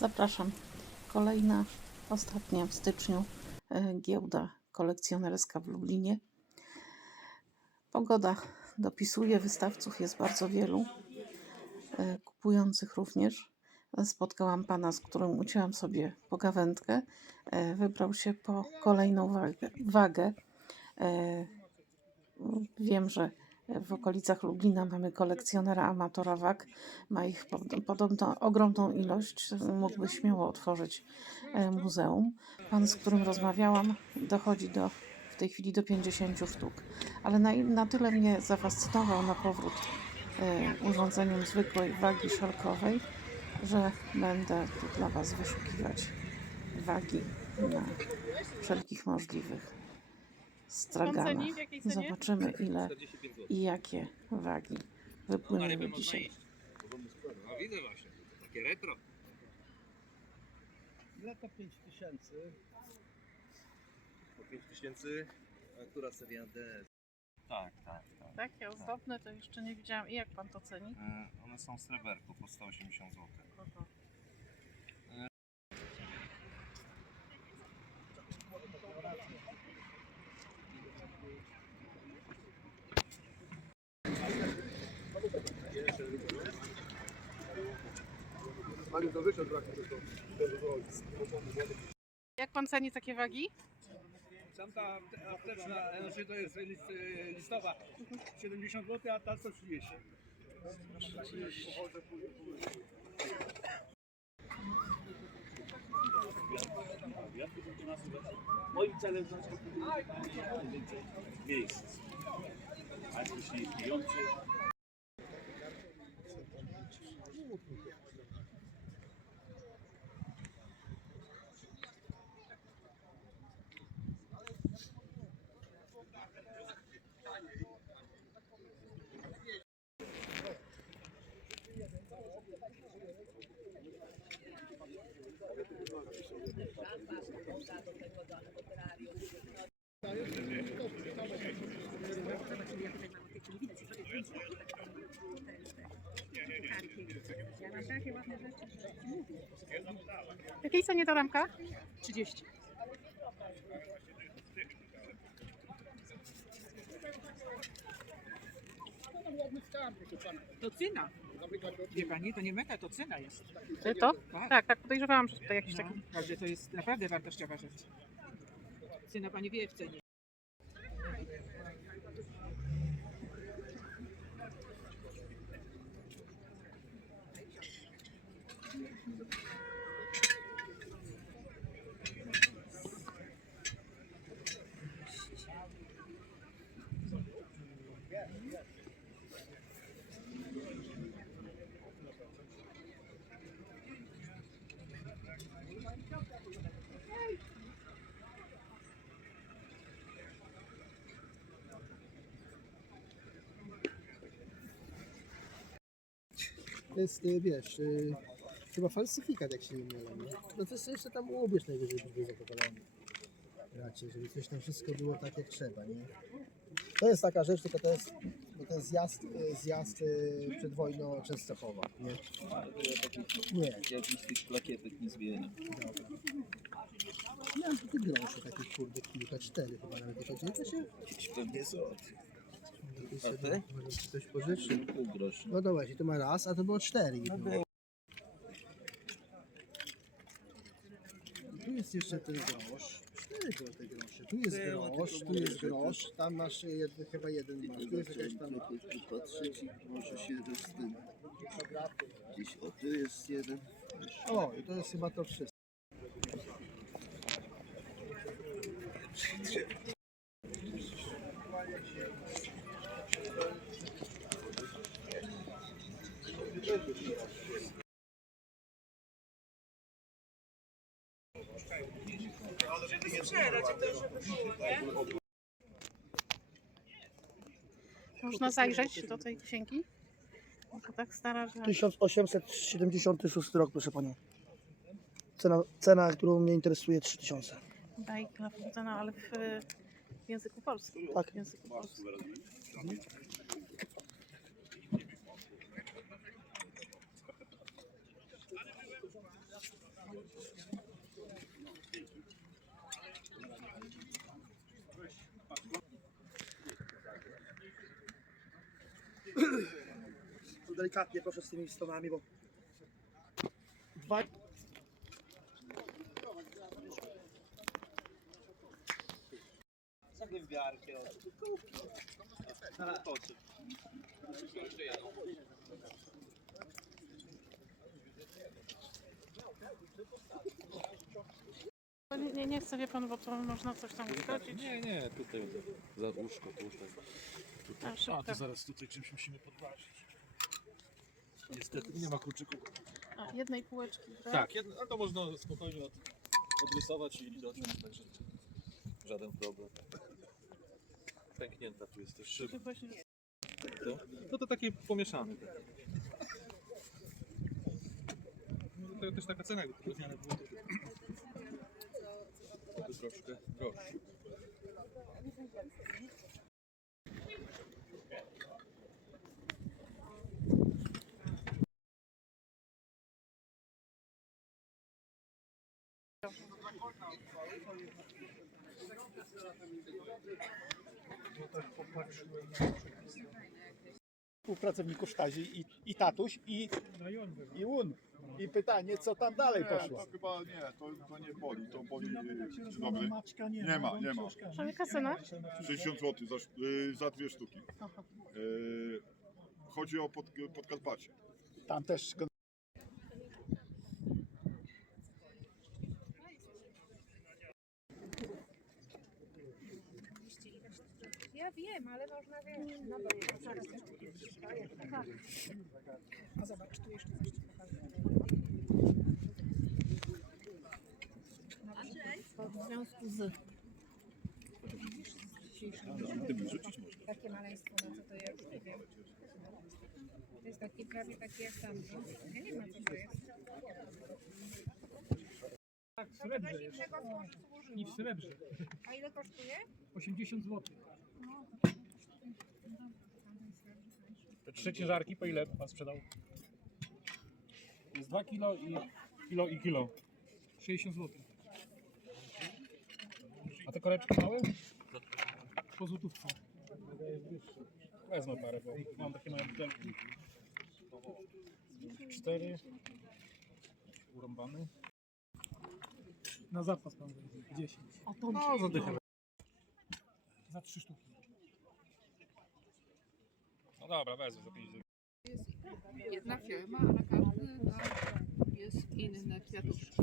Zapraszam. Kolejna, ostatnia w styczniu e, giełda kolekcjonerska w Lublinie. Pogoda dopisuje, wystawców jest bardzo wielu, e, kupujących również. Spotkałam pana, z którym ucięłam sobie pogawędkę. E, Wybrał się po kolejną wagę. wagę. Wiem, że w okolicach Lublina mamy kolekcjonera amatora wag. Ma ich pod- podobno ogromną ilość. Mógłby śmiało otworzyć e, muzeum. Pan, z którym rozmawiałam, dochodzi do, w tej chwili do 50 sztuk. Ale na, na tyle mnie zafascynował na powrót e, urządzeniem zwykłej wagi szalkowej, że będę tu dla Was wyszukiwać wagi na wszelkich możliwych cenie? Zobaczymy ile i jakie wagi wypłynęły dzisiaj. No widzę właśnie, to takie retro. Lata 5000. Po 5000, a która seria D? Tak, tak, tak. Takie ozdobne to jeszcze nie widziałam. I jak pan to ceni? E, One są w sreberku po 180 zł. Kogo? Jak pan ceni takie wagi? Tamta apteczna, znaczy to jest list, e, listowa 70 zł, a ta 130. Moim celem jest miejsc. A jeśli istniejący W jakiej cenie ta ramka? 30. To cena. Wie pani, to nie meka, to cena jest. Czy to? Tak. Tak, podejrzewałam, że tutaj jakiś No, taki. Także to jest naprawdę wartościowa rzecz. Cena pani wie w cenie. To jest, y, wiesz, y, chyba falsyfikat, jak się nie mylę. nie? No to jest jeszcze tam ubierz najwyżej był zadowolony. Raczej, żeby coś tam wszystko było tak jak trzeba, nie? To jest taka rzecz, tylko to jest, to jest zjazd, y, zjazd y, przed wojną Częstochowa, nie? Nie, Jakiś tych plakietek nie zmieni. dobra. Miałem tu groszy takich kurde kilka, cztery chyba nawet to się? Jakieś pewnie są. Lepiej A sobie te? może ci ktoś pożyczy. Pół groszy. No dobra, jeśli to ma raz, a to było cztery. No było. było. Tu jest jeszcze ten grosz. Cztery były te grosze. Tu jest Było, grosz, tylko tu jest grosz, tam masz jeden, chyba jeden masz. Tu jest jakaś tam Trochę popatrzeć i może się z tym fotografy. gdzieś. O, tu jest jeden. O, i to jest chyba to wszystko. Można zajrzeć do tej księgi? To tak stara, że... 1876 rok, proszę panią. Cena, cena, którą mnie interesuje, 3000. Bajka ale w, w języku polskim. Tak. W języku polskim. Tu delikatnie proszę z tymi listowami, bo dwa Zagłębiarki, o. Na Nie, nie, nie chcę, wie pan, bo to można coś tam uszkodzić. Nie, nie, tutaj za łóżko, tu już tak. A, A, szybko. to zaraz tutaj czymś musimy podważyć. Niestety nie ma kluczyków. A, jednej półeczki, tak? Tak, jedno, ale to można spokojnie od, odrysować i dociąć, także żaden problem. Pęknięta tu jest też szyba. To, no to takie pomieszane. To też taka cena, to drewniane było, to, troszkę droższe. współpracowników Sztazi i, i tatuś i, i Un. I pytanie, co tam dalej poszło? To chyba nie, to, to nie boli, to boli. Dzień dobry. Nie ma, nie ma. A jaka cena? 60 zł za, sz- y, za dwie sztuki. Y, Chodzi o pod, Podkarpacie. Tam też Ja wiem, ale można wiedzieć. No dobra, zaraz Aha. A zobacz, tu jeszcze coś związku z takie maleństwo, na co to ja już nie wiem. To jest taki prawie taki jak tamto. Ja nie wiem co to jest. tak, w srebrze jest. I w srebrze. A ile kosztuje? 80 zł. Te trzy ciężarki po ile pan sprzedał? Jest 2 kilo i kilo i kilo. 60 zł. A te koreczki małe? Po złotówce. Wezmę parę, bo mam takie małe butelki. Cztery. Urąbany. Na zapas pan weźmie. 10. No, zadychę. Za trzy sztuki. No dobra, wezmę za 50. Jedna firma, ale każdy jest inne kwiatuszki.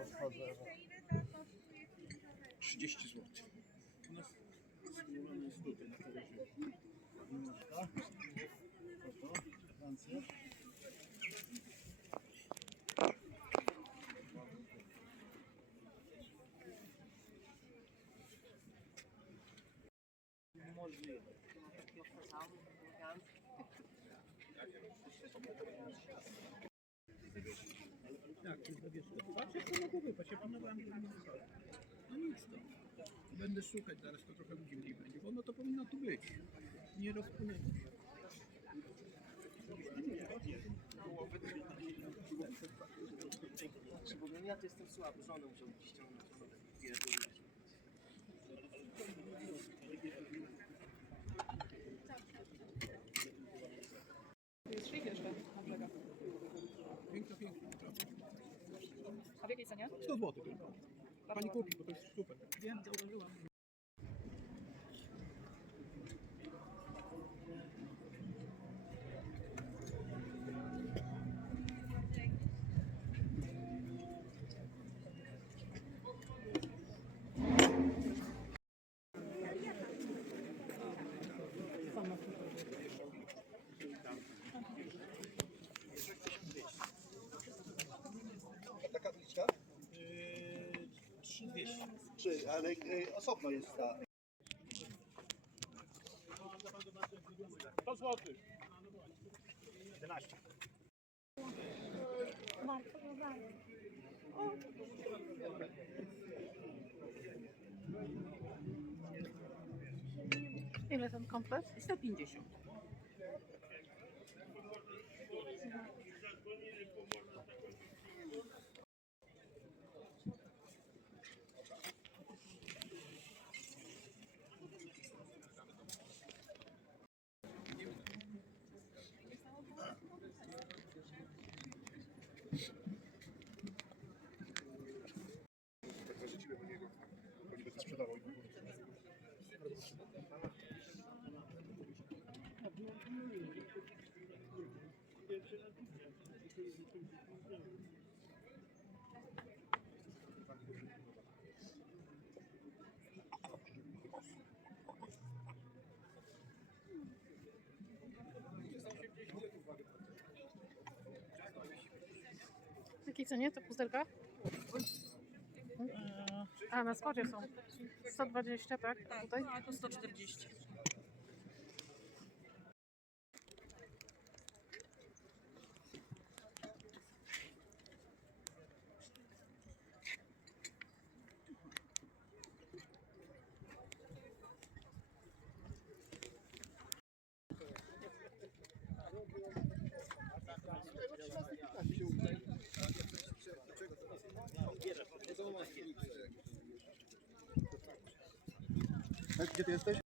I 45 zł. Pięćdziesiąt pięć. Tak, wiesz, patrzę, co mogło wypaść, ja planowałem, że nie. No nic to. Będę szukać zaraz, to trochę dziwniej będzie, bo ono to powinno tu być. Nie rozpłynęło się. ja to jestem słaby, żonę muszę ściągnąć. Piękno, piękno, naprawdę. A w jakiej cenie? 100 zł tylko. Pani kupi, bo to jest super. Wiem, zauważyłam. Czy, ale y, osobno jest ta. 100 zł. 11. Ile ten komplet? 150. jakiej cenie te puzdelka? A, na spodzie są. 120, tak? A tutaj? a to 140. Скільки ти їстиш?